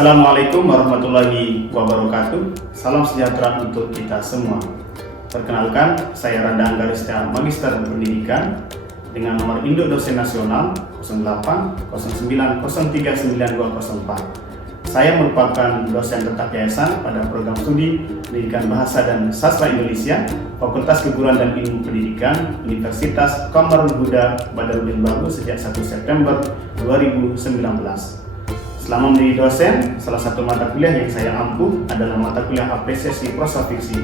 Assalamualaikum warahmatullahi wabarakatuh. Salam sejahtera untuk kita semua. Perkenalkan, saya Randa Anggaristia, Magister Pendidikan dengan nomor induk dosen nasional 0809039204. Saya merupakan dosen tetap yayasan pada program studi Pendidikan Bahasa dan Sastra Indonesia, Fakultas Keguruan dan Ilmu Pendidikan, Universitas Qamarul Huda Badarudin Baru sejak 1 September 2019. Selama menjadi dosen, salah satu mata kuliah yang saya ampuh adalah mata kuliah apresiasi prosa fiksi.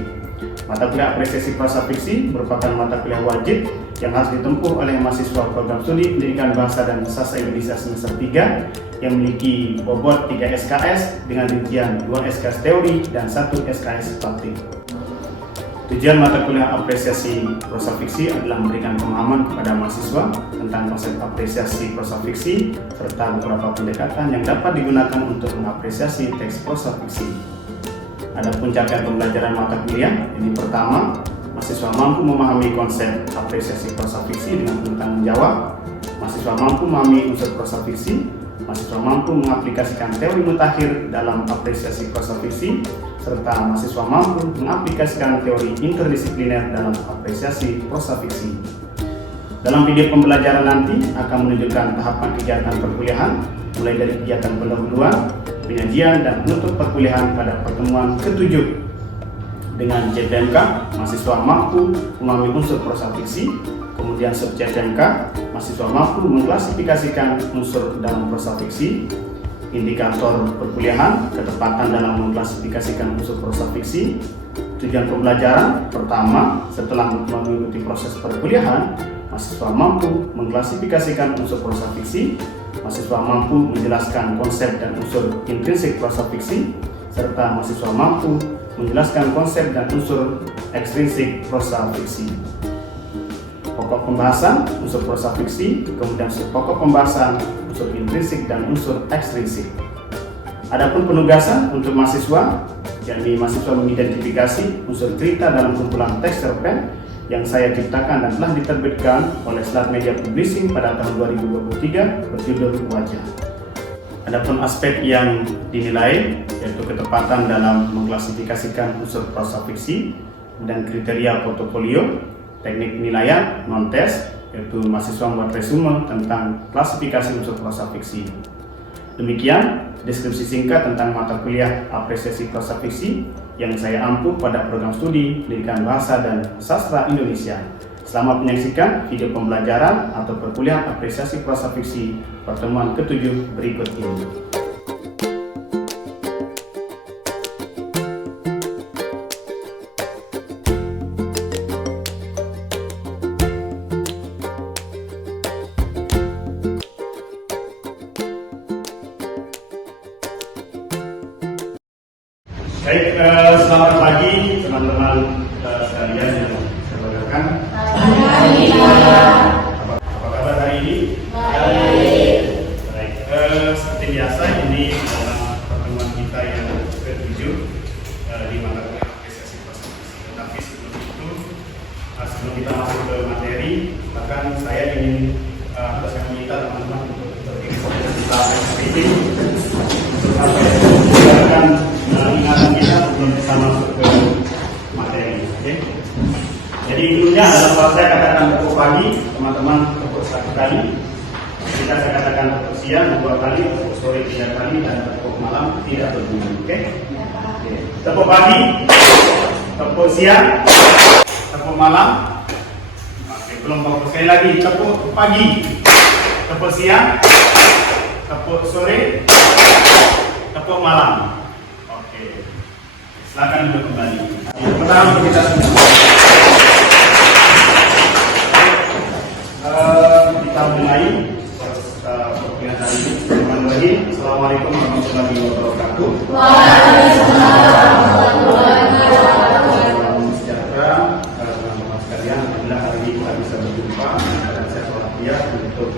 Mata kuliah apresiasi prosa fiksi merupakan mata kuliah wajib yang harus ditempuh oleh mahasiswa program studi Pendidikan Bahasa dan Sastra Indonesia semester 3 yang memiliki bobot 3 SKS dengan rincian 2 SKS teori dan 1 SKS praktik. Tujuan mata kuliah apresiasi prosa fiksi adalah memberikan pemahaman kepada mahasiswa tentang konsep apresiasi prosa fiksi serta beberapa pendekatan yang dapat digunakan untuk mengapresiasi teks prosa fiksi. Adapun capaian pembelajaran mata kuliah ini: pertama, mahasiswa mampu memahami konsep apresiasi prosa fiksi dengan bertanggung jawab, mahasiswa mampu memahami unsur prosa fiksi, mahasiswa mampu mengaplikasikan teori mutakhir dalam apresiasi prosa fiksi, serta mahasiswa mampu mengaplikasikan teori interdisipliner dalam apresiasi prosa fiksi. Dalam video pembelajaran nanti akan menunjukkan tahapan kegiatan perkuliahan, mulai dari kegiatan pendahuluan, penyajian, dan penutup perkuliahan pada pertemuan ke-7. Dengan JPMK, mahasiswa mampu memahami unsur prosa fiksi. Kemudian sub-JPMK, mahasiswa mampu mengklasifikasikan unsur dalam prosa fiksi. Indikator perkuliahan, ketepatan dalam mengklasifikasikan unsur prosa fiksi. Tujuan pembelajaran: pertama, setelah mengikuti proses perkuliahan, mahasiswa mampu mengklasifikasikan unsur prosa fiksi, mahasiswa mampu menjelaskan konsep dan unsur intrinsik prosa fiksi, serta mahasiswa mampu menjelaskan konsep dan unsur ekstrinsik prosa fiksi. Pokok pembahasan unsur prosa fiksi, kemudian pokok pembahasan unsur intrinsik dan unsur ekstrinsik. Adapun penugasan untuk mahasiswa, yakni mahasiswa mengidentifikasi unsur cerita dalam kumpulan teks cerpen yang saya ciptakan dan telah diterbitkan oleh Slat Media Publishing pada tahun 2023 berjudul Wajah. Adapun aspek yang dinilai yaitu ketepatan dalam mengklasifikasikan unsur prosa fiksi dan kriteria portofolio, teknik penilaian non-tes, yaitu mahasiswa membuat resume tentang klasifikasi unsur prosa fiksi. Demikian deskripsi singkat tentang mata kuliah apresiasi prosa fiksi yang saya ampuh pada program studi Pendidikan Bahasa dan Sastra Indonesia. Selamat menyaksikan video pembelajaran atau perkuliahan apresiasi prosa fiksi pertemuan ke-7 berikut ini. Baik, selamat pagi teman-teman sekalian yang saya banggakan. Apa kabar hari ini? Baik, seperti biasa ini adalah pertemuan kita yang ke-7 di mata kuliah apresiasi prosa fiksi. Tetapi sebelum itu, sebelum kita masuk ke materi, bahkan saya ingin saya meminta teman-teman untuk berdiri seperti untuk apa ya? Menjalankan ingatan kita sebelum kita masuk ke materi. Okay? Jadi dulunya adalah kalau saya katakan tepuk pagi, teman-teman tepuk 1 kali. Jika saya katakan tepuk siang 2 kali, tepuk sore 3 kali, dan tepuk malam tidak berbunyi. Oke? Okay? Tepuk pagi, tepuk siang, tepuk malam. Oke, belum tepuk sekali lagi. Tepuk pagi, tepuk siang, tepuk sore, tepuk malam. Silakan duduk kembali. Pertama kita mulai perkuliahan hari ini. Bismillahirrahmanirrahim. Assalamualaikum warahmatullahi wabarakatuh. Waalaikumsalam warahmatullahi wabarakatuh. Salam sejahtera teman-teman sekalian. Alhamdulillah hari ini kita bisa berjumpa dan saya berharap untuk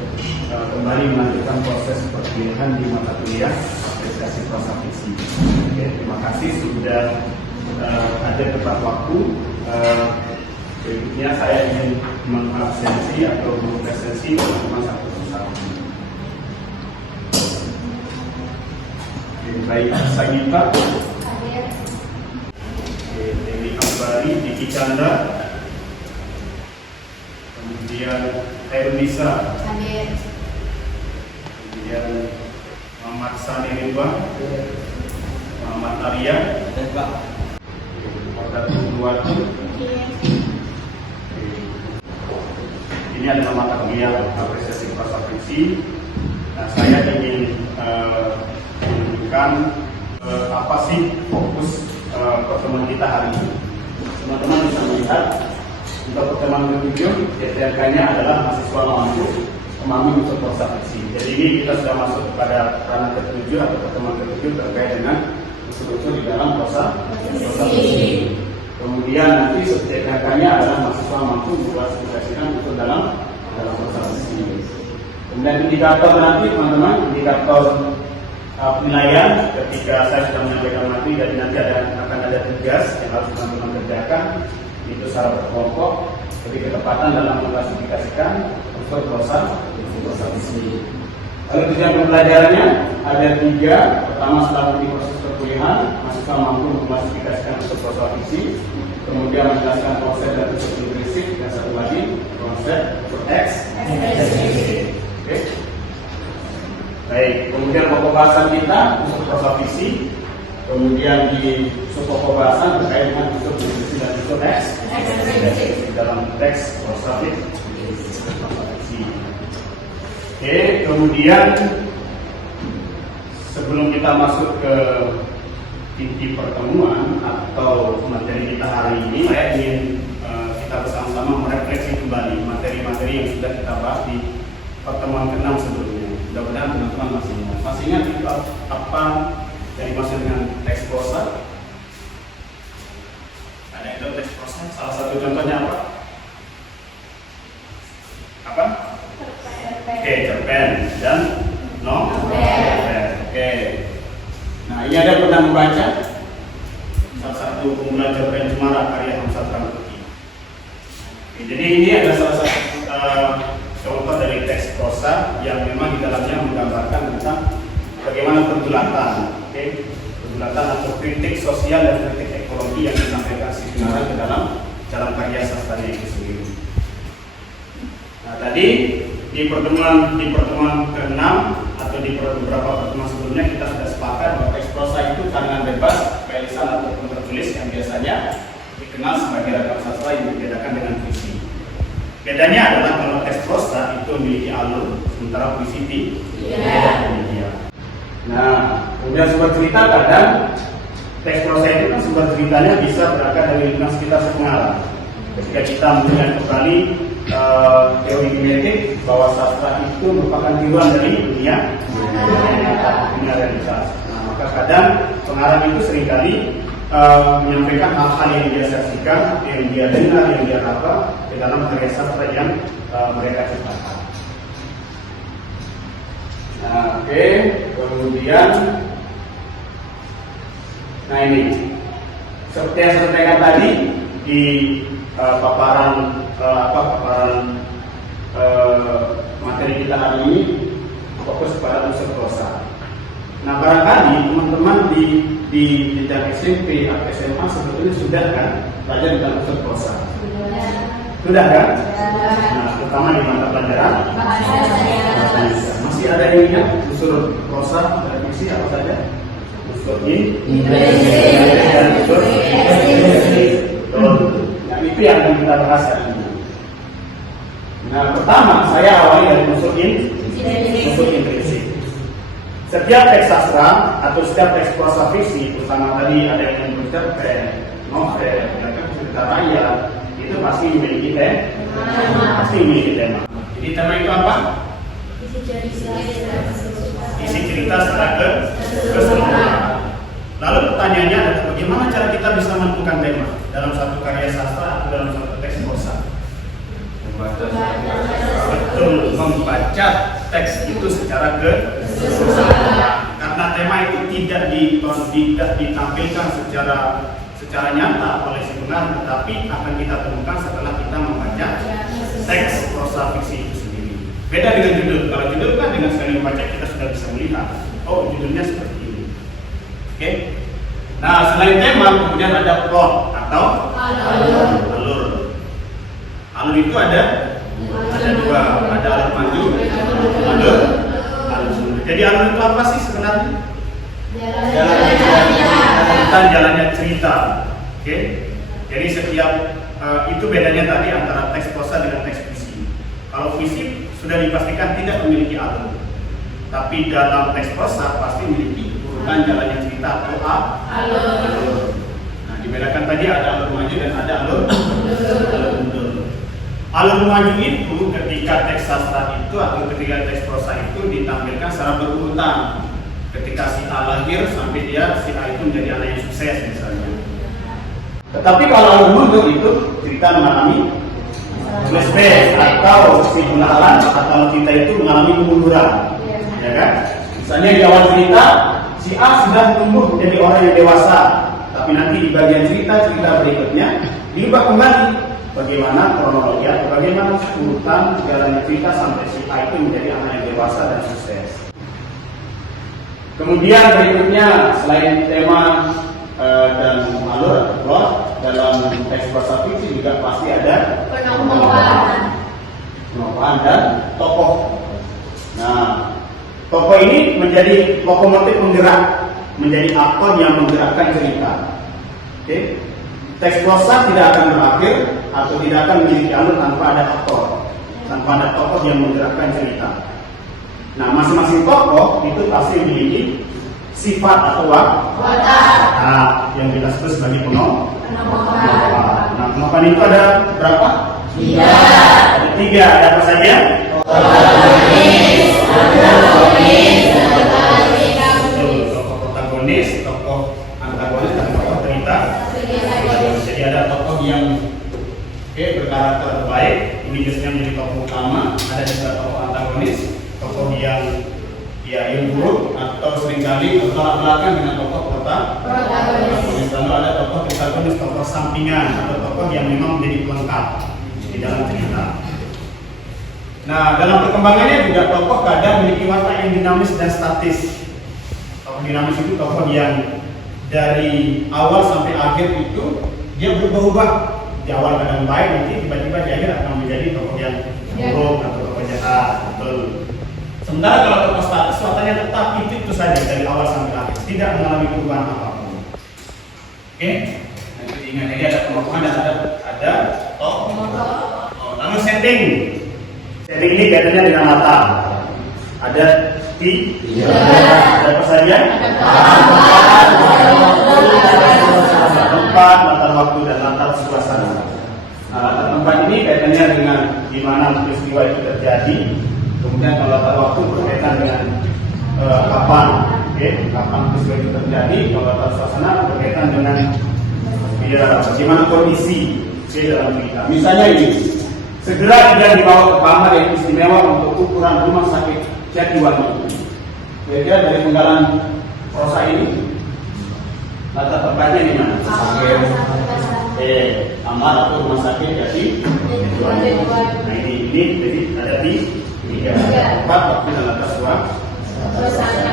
kembali melanjutkan proses perkuliahan di mata kuliah apresiasi prosa fiksi. Oke, terima kasih sudah hadir tepat waktu. Berikutnya saya ingin mengabsensi atau mempresentasi teman-teman satu persatu. Baik, Sagita, Dewi Ambari, Diki Chandra, kemudian Herunisa, kemudian Muhammad Sani Ridwan, Muhammad Arya, Muhammad Duwati. Ini adalah mata kuliah apresiasi bahasa fiksi. Nah, saya ingin menunjukkan apa sih fokus pertemuan kita hari ini. Teman-teman bisa melihat untuk pertemuan ke-7, STNK-nya adalah mahasiswa mampu memahami unsur prosa fiksi. Jadi ini kita sudah masuk kepada ranah ke-7 atau pertemuan ke-7 terkait dengan unsur-unsur di dalam prosa fiksi. Kemudian nanti STNK-nya adalah mahasiswa mampu mengklasifikasikan unsur dalam prosa fiksi. Kemudian indikator nanti teman-teman, indikator penilaian ketika saya sudah menyampaikan materi, dan nanti akan ada tugas yang harus teman-teman kerjakan, itu secara berkelompok, jadi ketepatan dalam mengklasifikasikan unsur prosa fiksi. Lalu tujuan pembelajarannya ada 3. Pertama, setelah melalui proses perkuliahan, mahasiswa mampu mengklasifikasikan unsur prosa fiksi, kemudian menjelaskan konsep dan unsur prinsip, dan satu lagi konsep ekspresi. Oke. Baik, kemudian pokok bahasan kita unsur prosa fiksi, kemudian di pokok bahasan terkait dengan unsur prinsip dan unsur ekspresi dalam teks prosa fiksi. Oke, kemudian sebelum kita masuk ke inti pertemuan atau materi kita hari ini, saya ingin kita bersama-sama merefleksi kembali materi-materi yang sudah kita bahas di pertemuan ke-6 sebelumnya. Mudah-mudahan teman-teman masih ingat itu apa yang dimaksud dengan teks prosa. Ada itu teks prosa. Salah satu contohnya apa? Apa? Oke, cerpen dan novel. Oke. Nah, ini ada pernah membaca salah satu kumpulan cerpen Cemara karya Hamzah Pramukti. Jadi ini adalah salah satu contoh dari teks prosa yang memang di dalamnya menggambarkan tentang bagaimana pergulatan, pergulatan atau kritik sosial dan kritik ekologi yang disampaikan si Cemara ke dalam karya sastranya itu sendiri. Nah, tadi di pertemuan ke-6 atau di beberapa pertemuan sebelumnya kita sudah sepakat bahwa teks prosa itu karangan bebas, baik lisan ataupun tertulis, yang biasanya dikenal sebagai ragam sastra yang dibedakan dengan puisi. Bedanya adalah kalau teks prosa itu memiliki alur, sementara puisi tidak. Nah, kemudian sumber cerita kadang teks prosa itu kan sumber ceritanya bisa berangkat dari lingkungan sekitar pengarang. Ketika kita melihat kembali teori dialektik bahwa sastra itu merupakan tiruan dari dunia realitas. Nah, maka kadang pengarang itu seringkali menyampaikan hal-hal yang dia saksikan, yang dia dengar, yang dia raba di dalam karya sastra yang mereka ciptakan. Nah, oke. Kemudian, nah ini seperti yang saya sampaikan tadi di paparan materi kita hari ini fokus pada unsur prosa. Nah, barangkali teman-teman di jenjang SMP atau SMA sebetulnya sudah kan belajar tentang unsur prosa? Sudah kan? Nah, terutama di mata pelajaran masih ada yang ingat unsur prosa dan fiksi apa saja? Unsur dan unsur ekspresi. Nah, itu yang akan kita bahas hari ini. Nah, pertama saya awali dari unsur intrinsik. Setiap teks sastra atau setiap teks prosa fiksi, terutama tadi ada yang menyebut cerpen, novel, cerita rakyat, itu pasti memiliki tema. Jadi tema itu apa? Isi cerita secara keseluruhan. Lalu pertanyaannya adalah bagaimana cara kita bisa menentukan tema dalam satu karya sastra atau dalam satu teks prosa? Betul, membaca teks itu secara keseluruhan. Karena tema itu tidak ditampilkan secara nyata oleh si pengarang, tetapi akan kita temukan setelah kita membaca teks prosa fiksi itu sendiri. Beda dengan judul. Kalau judul kan dengan sekali membaca kita sudah bisa melihat, oh judulnya seperti ini. Oke. Nah, selain tema kemudian ada plot atau alur. Alur itu ada dua, ada alur maju, alur mundur. Jadi alur itu apa sih sebenarnya? Jalannya cerita. Oke. Jadi setiap itu bedanya tadi antara teks prosa dengan teks puisi. Kalau puisi sudah dipastikan tidak memiliki alur, tapi dalam teks prosa pasti memiliki urutan jalannya cerita atau alur. Nah, dibedakan tadi ada alur maju dan ada alur mundur. Alur maju itu ketika teks sastra itu atau ketika teks prosa itu ditampilkan secara berurutan. Ketika si A lahir sampai si A itu menjadi anak yang sukses misalnya. Tetapi kalau alur mundur itu cerita mengalami flashback atau si pengenalan atau kita itu mengalami kemunduran, ya kan? Misalnya di awal cerita si A sudah tumbuh menjadi orang yang dewasa, tapi nanti di bagian cerita berikutnya diubah kembali bagaimana kronologi atau bagaimana urutan jalannya cerita sampai si A itu menjadi anak yang dewasa dan sukses. Kemudian berikutnya selain tema dan alur atau plot dalam teks prosa fiksi juga pasti ada penokohan dan tokoh. Nah, tokoh ini menjadi lokomotif penggerak, menjadi aktor yang menggerakkan cerita. Oke. Teks prosa tidak akan berakhir atau tidak akan memiliki alur tanpa ada aktor, tanpa ada tokoh yang menggerakkan cerita. Nah, masing-masing tokoh itu pasti memiliki sifat atau watak. Nah, yang kita sebut sebagai penokohan. Nah, penokohan itu ada berapa? 3. Ada 3. Ada apa saja? Tokoh protagonis, tokoh antagonis, dan tokoh cerita. Jadi ada tokoh yang berkarakter baik, ini biasanya menjadi tokoh utama. Ada juga tokoh antagonis, tokoh yang buruk atau seringkali bertolak belakang dengan tokoh protagonis. Lalu ada tokoh protagonis, tokoh sampingan atau tokoh yang memang menjadi pelengkap di dalam cerita. Nah, dalam perkembangannya juga tokoh kadang memiliki watak yang dinamis dan statis. Tokoh dinamis itu tokoh yang dari awal sampai akhir itu dia berubah-ubah. Di awal kadang baik, nanti tiba-tiba di akhir akan menjadi tokoh yang buruk atau tokoh jahat. Sementara kalau tokoh statis wataknya tetap itu saja dari awal sampai akhir, tidak mengalami perubahan apapun. Oke, nah, jadi ingat jadi ada penokohan dan ada tokoh. Lalu setting ini kaitannya dengan latar. Ada ada apa saja? Tempat, latar waktu dan latar suasana. Nah, latar tempat ini kaitannya dengan di mana peristiwa itu terjadi. Kemudian kalau latar waktu berkaitan dengan kapan, kapan peristiwa itu terjadi. Kalau latar suasana berkaitan dengan bagaimana kondisi dalam cerita. Misalnya ini, segera dia dibawa ke kamar yang istimewa untuk ukuran rumah sakit Jatiwangi. Kira-kira dari penggalan prosa ini, latar tempatnya di mana? Kamar atau rumah sakit Jatiwangi. Nah ini jadi ada di 3 tempat waktu dan latar suasana.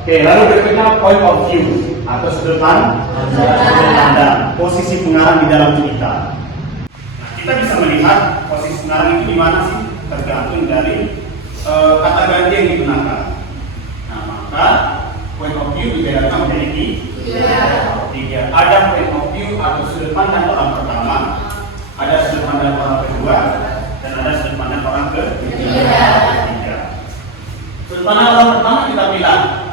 Oke, lalu berikutnya point of view atau sudut pandang, posisi pengarang di dalam cerita. Nah, kita bisa melihat posisi pengarang itu di mana sih? Tergantung dari kata ganti yang digunakan. Nah, maka point of view dibedakan menjadi 3. Ada point of view atau sudut pandang orang pertama, ada sudut pandang orang kedua, dan ada sudut pandang orang ketiga. Sudut pandang orang pertama kita bilang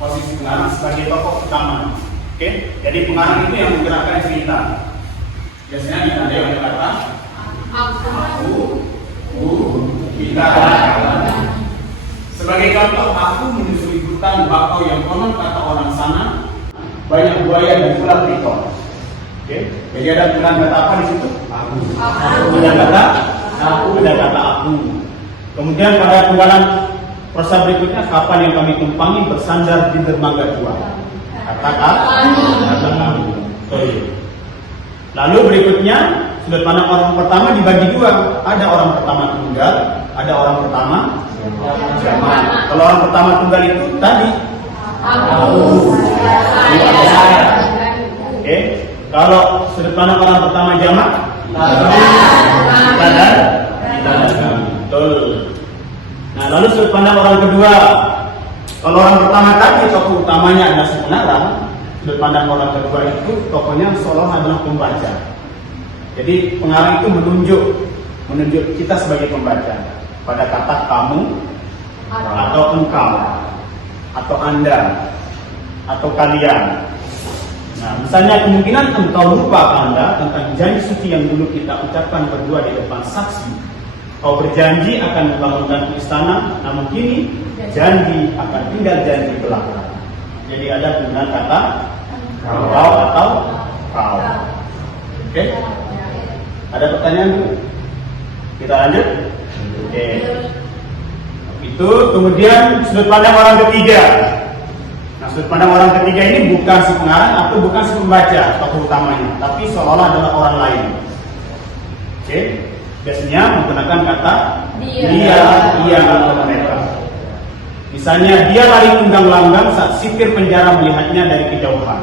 posisi pengarang sebagai tokoh utama. Oke, jadi pengarang itu yang menggerakkan cerita. Biasanya ada yang berkata aku, kita. Sebagai contoh, aku menyusuri hutan bakau yang konon kata orang sana banyak buaya dan ular piton. Oke, jadi ada penggunaan kata apa di situ? Aku. Ada kata aku. Kemudian pada penggalan prosa berikutnya, kapan yang kami tumpangi bersandar di dermaga jua. Katakan. Lalu berikutnya sudut pandang orang pertama dibagi 2. Ada orang pertama tunggal, ada orang pertama zaman. Kalau orang pertama tunggal itu tadi Oke, kalau sudut pandang orang pertama jamak, betul. Nah, lalu sudut pandang orang kedua. Kalau orang pertama tadi tokoh utamanya adalah si pengarang, sudut pandang orang kedua itu tokohnya seolah adalah pembaca. Jadi pengarang itu menunjuk kita sebagai pembaca pada kata kamu atau engkau atau anda atau kalian. Nah, misalnya kemungkinan engkau lupa Anda tentang janji suci yang dulu kita ucapkan berdua di depan saksi. Kau berjanji akan membangunkan istana, namun kini janji akan tinggal janji belaka. Jadi ada penggunaan kata kau atau kau. Oke? Ada pertanyaan dulu? Kita lanjut? Oke. Itu kemudian sudut pandang orang ketiga. Nah, sudut pandang orang ketiga ini bukan si pengarang atau bukan si pembaca tokoh utamanya, tapi seolah adalah orang lain. Oke, biasanya menggunakan kata dia, atau mereka. Misalnya dia lari tunggang-langgang saat sipir penjara melihatnya dari kejauhan.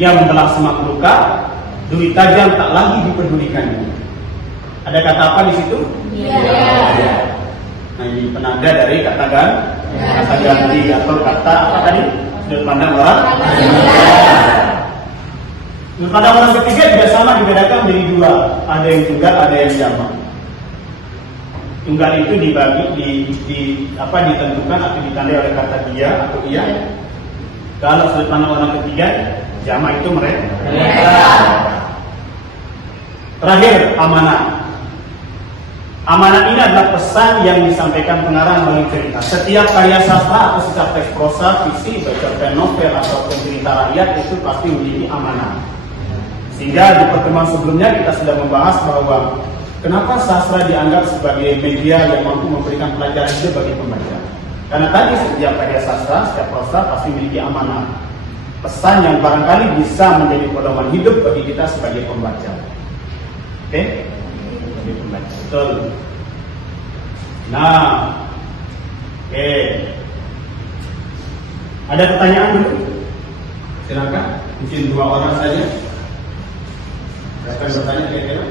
Dia membelah semak luka, duri tajam tak lagi dipedulikannya. Ada kata apa di situ? Dia. Nah, ini penanda dari kata ganti atau kata apa tadi? Sudut pandang orang. Sudut pandang orang ketiga juga sama, dibedakan menjadi dua. Ada yang tunggal, ada yang jamak. Tunggal itu dibagi ditentukan atau ditandai oleh kata dia atau ia. Kalau sudut pandang orang ketiga, jamak itu mereka. Terakhir, amanah. Amanat ini adalah pesan yang disampaikan pengarang melalui cerita. Setiap karya sastra atau setiap teks prosa, fiksi, cerpen novel atau cerita rakyat itu pasti memiliki amanat. Sehingga di pertemuan sebelumnya kita sudah membahas bahwa kenapa sastra dianggap sebagai media yang mampu memberikan pelajaran hidup bagi pembaca. Karena tadi setiap karya sastra, setiap prosa pasti memiliki amanat. Pesan yang barangkali bisa menjadi pedoman hidup bagi kita sebagai pembaca. Oke? Betul. Nah, oke. Ada pertanyaan dulu? Silakan. Mungkin 2 orang saja. Silakan bertanya kira-kira.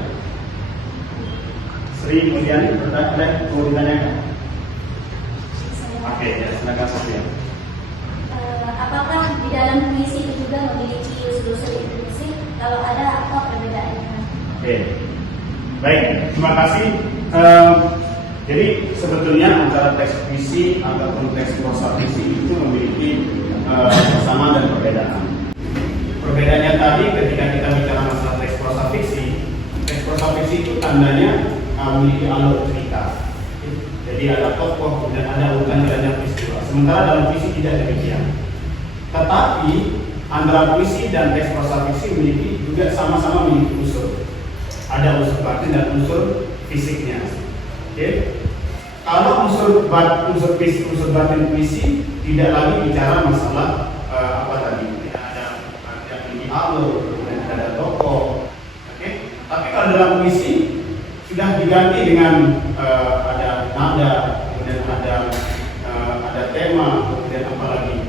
Sri Mulyani, ada mau ditanyakan? Oke, ya, silakan Sofia. Apakah di dalam puisi itu juga memiliki unsur intuisi? Kalau ada, apa perbedaannya? Oke. Baik, terima kasih. Jadi sebetulnya antara teks puisi ataupun teks prosa puisi itu memiliki kesamaan dan perbedaan. Perbedaannya tadi ketika kita bicara masalah teks prosa fiksi itu tandanya memiliki alur cerita. Jadi ada tokoh dan ada urutan jalannya peristiwa. Sementara dalam puisi tidak demikian. Tetapi antara puisi dan teks prosa fiksi memiliki juga sama-sama memiliki unsur. Ada unsur batin dan unsur fisiknya. Oke. Kalau unsur batin puisi tidak lagi bicara masalah apa tadi? Ada ini alur, kemudian ada tokoh. Oke. Tapi kalau dalam puisi sudah diganti dengan ada nada, kemudian ada tema, kemudian apalagi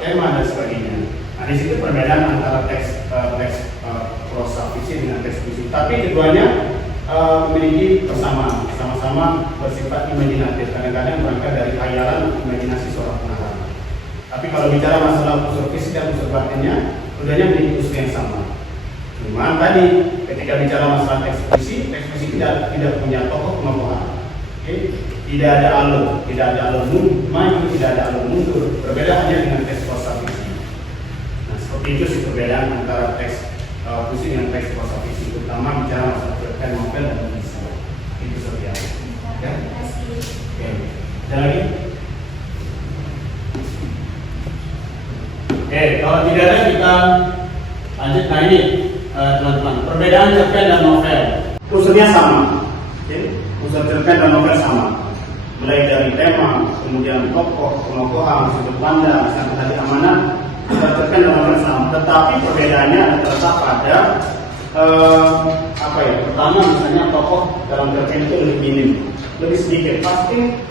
tema dan sebagainya. Nah, di situ perbedaan antara teks prosa fiksi dengan teks puisi. Tapi keduanya memiliki persamaan, sama-sama bersifat imajinatif. Kadang-kadang berangkat dari khayalan imajinasi seorang pengarang. Tapi kalau bicara masalah unsur fisik dan unsur batinnya, keduanya memiliki unsur yang sama. Cuma tadi ketika bicara masalah teks puisi tidak punya tokoh pengokohan. Okay? Tidak ada alur maju, tidak ada alur mundur. Berbeda hanya dengan teks prosa fiksi. Itu sih perbedaan antara teks puisi dengan teks prosa fiksi, terutama bicara masalah cerpen novel dan kisah. Itu saja. Ya. Oke. Ada lagi? Oke, kalau tidak ada kita lanjut. Nah ini teman-teman, perbedaan cerpen dan novel. Unsurnya sama. Oke. Unsur cerpen dan novel sama. Mulai dari tema, kemudian tokoh, pengokohan, sudut pandang, sampai tadi amanat. Cerpen dan novel sama, tetapi perbedaannya terletak pada pertama misalnya tokoh dalam cerpen itu lebih minim, lebih sedikit. Pasti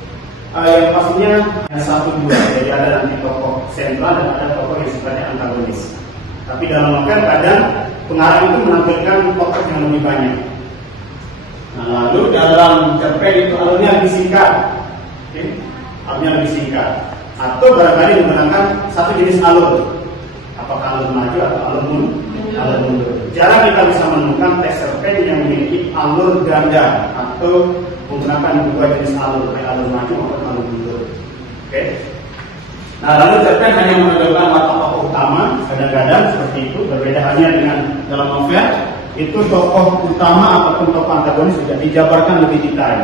Yang pastinya hanya satu dua, jadi ada nanti tokoh sentral dan ada tokoh yang sifatnya antagonis. Tapi dalam novel kadang pengarang itu menampilkan tokoh yang lebih banyak. Nah, lalu dalam cerpen itu alurnya lebih singkat, alurnya lebih singkat. Atau barangkali menggunakan satu jenis alur, apakah alur maju atau alur mundur. Jarang kita bisa menemukan teks cerpen yang memiliki alur ganda atau menggunakan dua jenis alur, baik alur maju maupun alur mundur. Oke. Nah, lalu cerpen hanya menunjukkan watak tokoh utama, kadang-kadang seperti itu. Berbeda halnya dengan dalam novel, itu tokoh utama ataupun tokoh antagonis sudah dijabarkan lebih detail.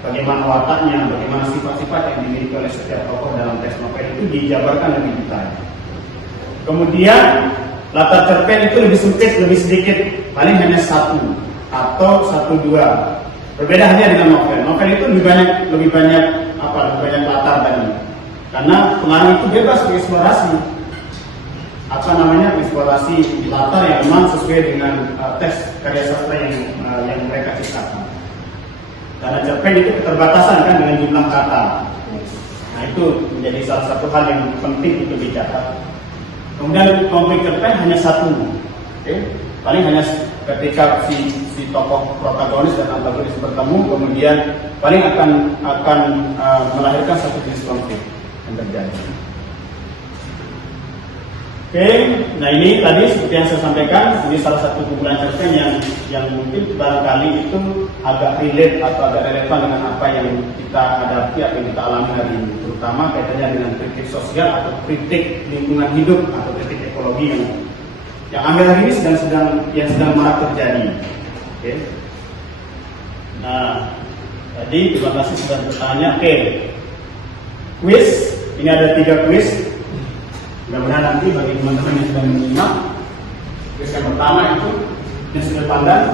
Bagaimana wataknya, bagaimana sifat-sifat yang dimiliki oleh setiap tokoh dalam teks novel itu dijabarkan lebih detail. Kemudian latar cerpen itu lebih sempit, lebih sedikit, paling hanya satu atau satu dua. Berbeda halnya dengan novel. Novel itu lebih banyak latar tadi. Karena pengarang itu bebas mengeksplorasi eksplorasi latar yang memang sesuai dengan teks karya sastra yang mereka ciptakan. Karena cerpen itu keterbatasan kan dengan jumlah kata. Nah, itu menjadi salah satu hal yang penting untuk dicatat. Kemudian konflik cerpen hanya satu, paling hanya ketika si tokoh protagonis dan antagonis bertemu, kemudian paling akan melahirkan satu jenis konflik yang terjadi. Nah ini tadi seperti yang saya sampaikan, ini salah satu kumpulan cerpen yang mungkin barangkali itu agak relate atau agak relevan dengan apa yang kita hadapi, apa yang kita alami hari ini, terutama kaitannya dengan kritik sosial atau kritik lingkungan hidup atau kritik ekologi yang akhir-akhir ini sedang marak terjadi. Nah, tadi terima kasih sudah bertanya. Quiz, ini ada 3 quiz. Mudah-mudahan nanti bagi teman-teman yang sedang menyimak, quiz yang pertama itu yang sudah pandang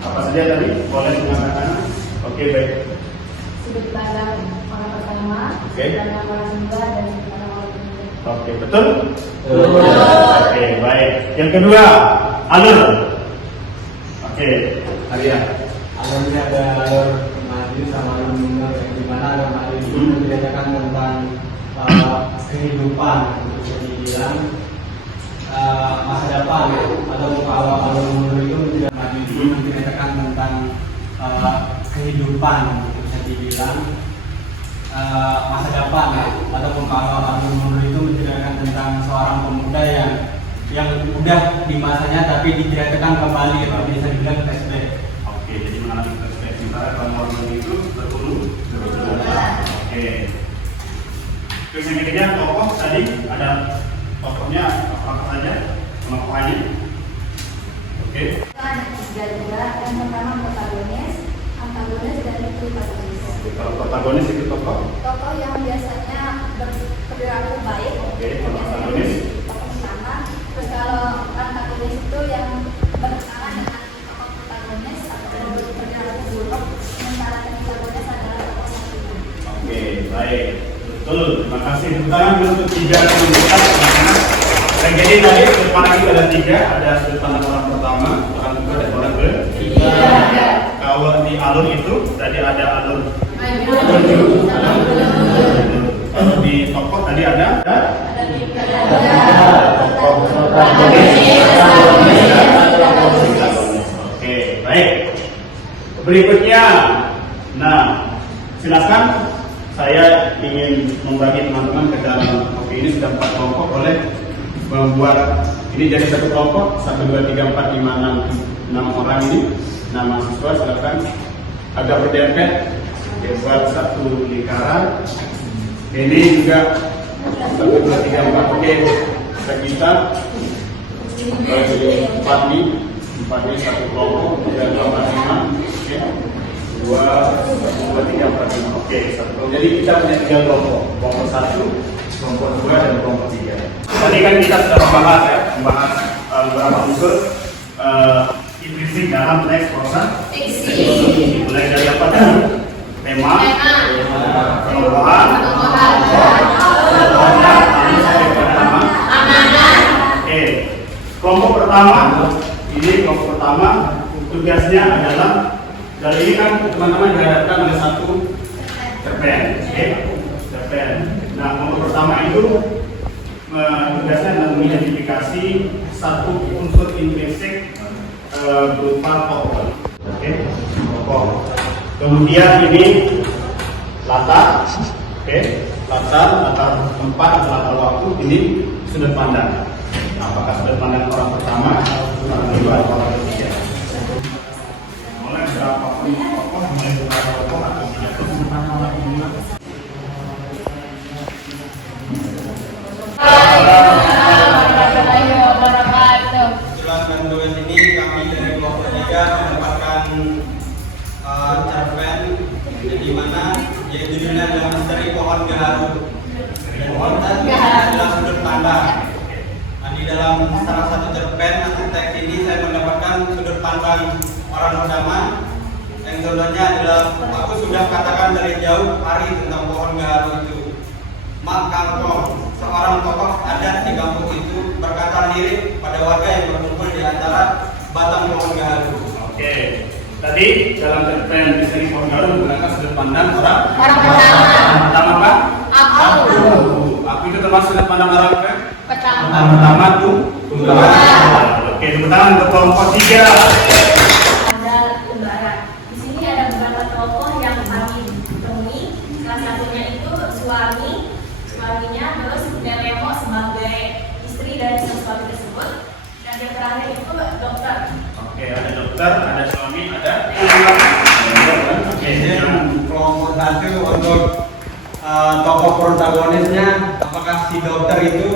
apa saja tadi boleh mengatakan. Oke, baik. Sudut pandang orang pertama, sudut pandang orang kedua, dan sudut pandang orang ketiga. Oke, betul? Oke, baik. Yang kedua, alur. Oke, Arya. Alurnya ada alur maju sama alur mundur, yang dimana alur maju itu menceritakan tentang kehidupan, untuk dibilang masa depan, atau kalau alur mundur itu tidak maju itu menceritakan tentang kehidupan, bisa dibilang masa depan, ataupun kalau alur mundur itu menceritakan tentang seorang pemuda yang udah di masanya tapi diceritakan kembali, atau bisa dibilang flashback. Oke, jadi mengalami flashback. Sementara kalau normal itu berulang. Oke. Terus yang ketiga, tokoh tadi ada tokohnya apa saja, pengokohannya. Oke. Ada 3 juga. Yang pertama protagonis, antagonis, dan protagonis. Kalau protagonis itu tokoh yang biasanya berperilaku baik. Oke, kalau antagonis. Tokoh utama. Terus kalau antagonis itu yang bertentangan dengan tokoh protagonis atau berperilaku buruk. Sementara antagonis adalah tokoh satu. Oke, baik. Betul, terima kasih. Tepuk tangan untuk 3 peserta. Dan jadi tadi sudut pandang itu ada 3, ada sudut pandang orang pertama, orang kedua, dan orang ketiga. Kalau di alur itu tadi ada alur maju. Kalau di tokoh tadi ada tokoh protagonis. Oke, baik. Berikutnya, nah silakan. Saya ingin membagi teman-teman ke dalam. Oke, ini sudah 4 kelompok, boleh membuat ini jadi satu kelompok 1, 2, 3, 4, 5, 6 orang ini. Nah, mahasiswa silakan agak berdempet, buat satu lingkaran. Ini juga 1, 2, 3, 4. Oke, kita 4 ini satu kelompok, 3, 4, 5. Oke. 2, 3, 4, 5. Oke, jadi kita punya 3 kelompok. Kelompok 1, kelompok 2, dan kelompok 3. Tadi kan kita sudah membahas beberapa unsur implisit dalam teks prosa. Mulai dari apa tadi? Tema, kelompokan, Oke, kelompok pertama. Ini kelompok pertama tugasnya adalah dari ini kan teman-teman dihadapkan oleh satu cerpen. Oke, cerpen. Nah, nomor pertama itu tugasnya adalah mengidentifikasi satu unsur intrinsik berupa pokok. Oke, pokok. Kemudian ini latar. Oke, latar tempat atau latar waktu. Ini sudut pandang. Apakah sudut pandang orang pertama, orang kedua, atau orang ketiga? Mulai berapa pokok, mulai berapa pokok atau tidak? Kebetulan dan tugas ini kami dari kelompok 3 mendapatkan cerpen di mana yang judulnya adalah Misteri Pohon Gaharu dan kita adalah sudut pandang. Nah, di dalam salah satu cerpen atau teks ini saya mendapatkan sudut pandang orang pertama yang contohnya adalah aku sudah katakan dari jauh hari tentang pohon gaharu itu. Mak Kangkong, seorang tokoh adat di kampung itu berkata lirik pada warga yang berkumpul di antara batang pohon gaharu. Oke, tadi dalam cerpen Misteri Pohon Gaharu menggunakan sudut pandang orang pertama Pak? Aku itu termasuk sudut pandang orang pertama tuh. Oke, tepuk tangan untuk kelompok 3. Ada lembaran. Di sini ada beberapa tokoh yang kami temui. Salah satunya itu suaminya, terus Neremo sebagai istri dari suami tersebut, dan yang terakhir itu dokter. Oke, ada dokter, ada suami, ada. Oke, Kelompok 1 untuk tokoh protagonisnya, apakah si dokter itu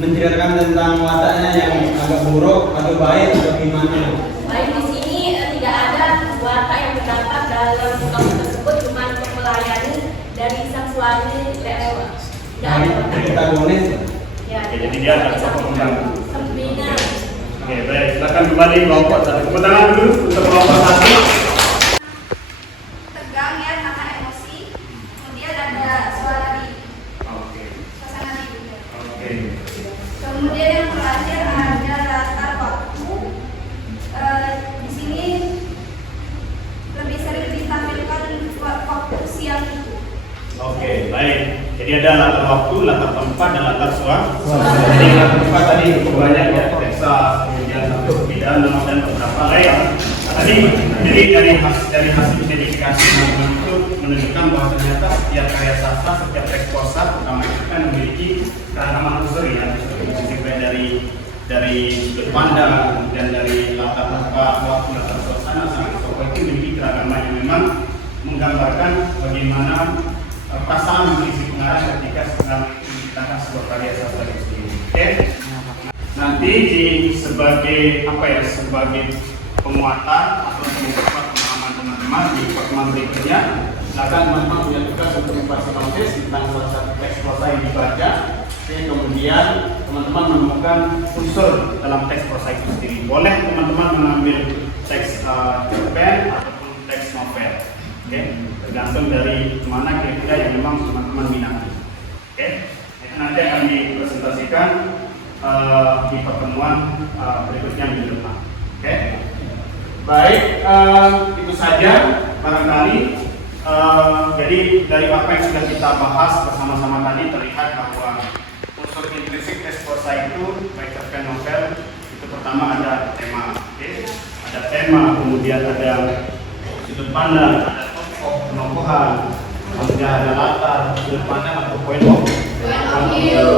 menceritakan tentang wataknya yang agak buruk atau baik atau gimana? Baik, di sini tidak ada watak yang terdapat dalam tokoh tersebut, cuma untuk melayani dari sang suami Neremo. Dari protagonis. Ya, Oke, jadi dia ada tokoh pengganggu. Sampingan. Oke, baik, silakan kembali kelompok 1. Tepuk tangan dulu untuk kelompok 1. Tegang ya, karena emosi. Kemudian ada suara di Oke. suasana di juga. Oke. Kemudian yang terakhir ada latar waktu. Di sini lebih sering ditampilkan waktu siang itu. Oke, baik. Jadi ada latar waktu, latar tempat, dan latar suara. Jadi latar tempat tadi cukup banyak ya, Texas, kemudian perbedaan dan beberapa layer. Tadi jadi dari hasil identifikasi teman-teman itu menunjukkan bahwa ternyata setiap karya sastra, setiap teks prosa, terutama itu kan memiliki keragaman unsur ya, baik dari sudut pandang, kemudian dari latar tempat, waktu, latar suasana, sampai tokoh itu memiliki keragaman yang memang menggambarkan bagaimana perasaan berisi pengarang ketika sedang menciptakan sebuah karya sastra itu sendiri. Oke? Nanti sebagai sebagai penguatan atau memperkuat pemahaman teman-teman di pertemuan berikutnya, silakan teman-teman punya tugas untuk memfasilitasi tentang salah satu teks prosa yang dibaca. Kemudian teman-teman menemukan unsur dalam teks prosa itu sendiri. Boleh teman-teman mengambil teks cerpen ataupun teks novel. Oke, tergantung dari mana kira-kira yang memang teman-teman minati. Oke, itu nanti akan dipresentasikan di pertemuan berikutnya minggu depan. Oke, baik, itu saja barangkali. Jadi dari apa yang sudah kita bahas bersama-sama tadi terlihat bahwa unsur intrinsik teks prosa itu baik cerpen novel itu pertama ada tema, ada tema, kemudian ada sudut pandang, ada penokohan, kemudian ada latar, sudut pandang atau point of view.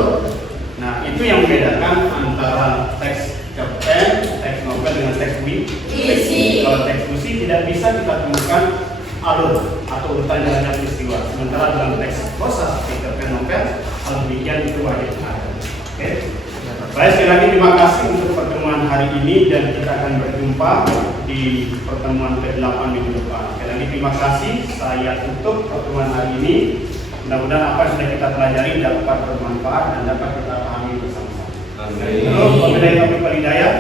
Nah, itu yang membedakan antara teks cerpen, teks novel dengan teks puisi. Kalau teks puisi tidak bisa kita temukan alur atau urutan jalannya peristiwa. Sementara dalam teks prosa seperti cerpen novel, hal demikian itu wajib ada. Oke. Baik, sekali lagi terima kasih untuk pertemuan hari ini dan kita akan berjumpa di pertemuan ke-8 minggu depan. Sekali lagi terima kasih. Saya tutup pertemuan hari ini. Mudah-mudahan apa yang sudah kita pelajari dapat bermanfaat dan dapat kita pahami bersama-sama. Terus, wabillahi taufiq wal hidayah.